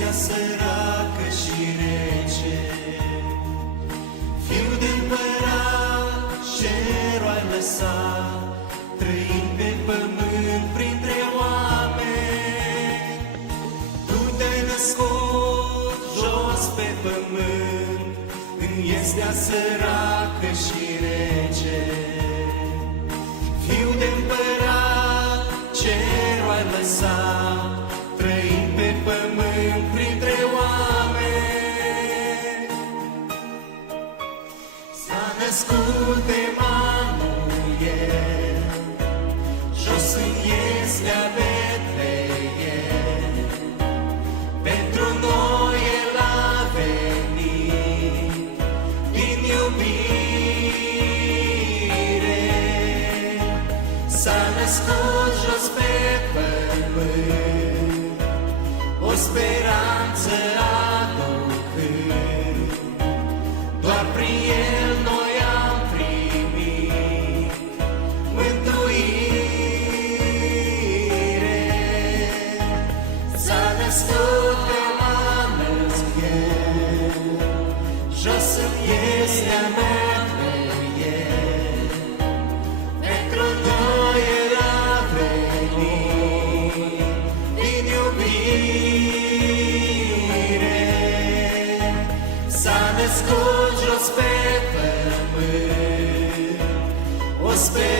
este săracă și rece. Fiul de împărat cerul ai lăsat, trăind pe pământ printre oameni. Tu te-ai născut jos pe pământ, în este săracă și rece. Fiul de împărat cerul ai lăsat, trăind pe pământ printre oameni. S-a născut Emanuel, jos în iestea Betleem. Pentru noi El a venit din iubire. S-a născut jos pe pământ, o speranță aducând. Doar prin El noi am primit mântuire. S-a născut Emanuel, jos în iestea Betleem. Pentru noi El a venit din iubire. S-a născut jos pe pământ, o speranță